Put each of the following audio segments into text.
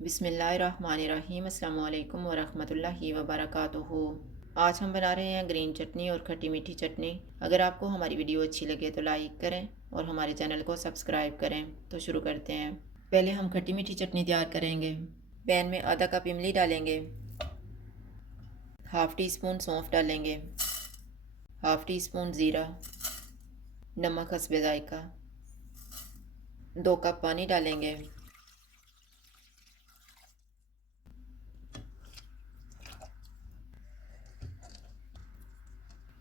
बिस्मिल्लाहिर्रहमानिर्रहीम अस्सलामुअलैकुम वरहमतुल्लाहि वबरकातुहू। आज हम बना रहे हैं ग्रीन चटनी और खट्टी मीठी चटनी। अगर आपको हमारी वीडियो अच्छी लगे तो लाइक करें और हमारे चैनल को सब्सक्राइब करें। तो शुरू करते हैं। पहले हम खट्टी मीठी चटनी तैयार करेंगे। पैन में आधा कप इमली डालेंगे, हाफ़ टी स्पून सौंफ डालेंगे, हाफ़ टी स्पून ज़ीरा, नमक हस्बे ज़ायका, 2 कप पानी डालेंगे।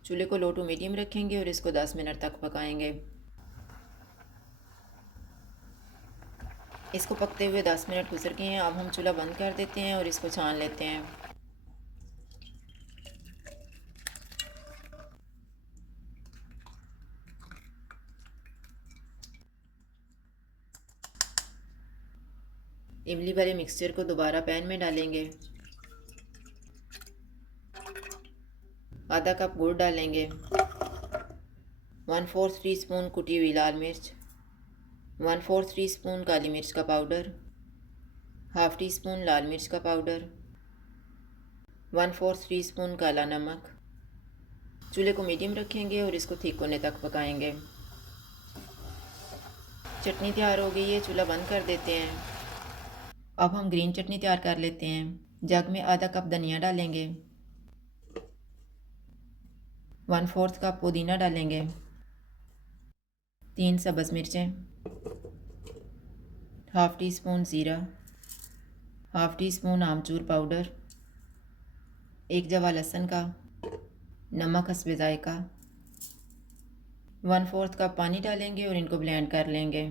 चूल्हे को लो टू मीडियम रखेंगे और इसको 10 मिनट तक पकाएंगे। इसको पकते हुए 10 मिनट गुजर गए हैं। अब हम चूल्हा बंद कर देते हैं और इसको छान लेते हैं। इमली वाले मिक्सचर को दोबारा पैन में डालेंगे। आधा कप गुड़ डालेंगे, 1/4 टीस्पून कुटी हुई लाल मिर्च, 1/4 टीस्पून काली मिर्च का पाउडर, हाफ़ टी स्पून लाल मिर्च का पाउडर, 1/4 टीस्पून काला नमक। चूल्हे को मीडियम रखेंगे और इसको ठीक होने तक पकाएंगे। चटनी तैयार हो गई है, चूल्हा बंद कर देते हैं। अब हम ग्रीन चटनी तैयार कर लेते हैं। जग में आधा कप धनिया डालेंगे, 1/4 कप पुदीना डालेंगे, 3 सब्ज़ मिर्चें, हाफ़ टी स्पून ज़ीरा, हाफ़ टी स्पून आमचूर पाउडर, 1 जवा लहसुन का, नमक हस्बे ज़ायका, 1/4 कप पानी डालेंगे और इनको ब्लेंड कर लेंगे।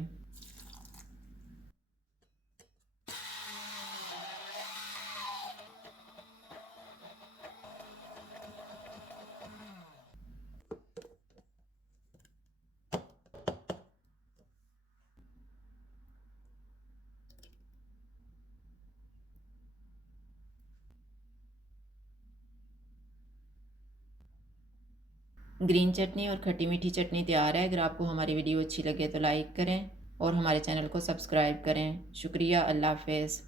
ग्रीन चटनी और खट्टी मीठी चटनी तैयार है। अगर आपको हमारी वीडियो अच्छी लगे तो लाइक करें और हमारे चैनल को सब्सक्राइब करें। शुक्रिया। अल्लाह हाफ़िज़।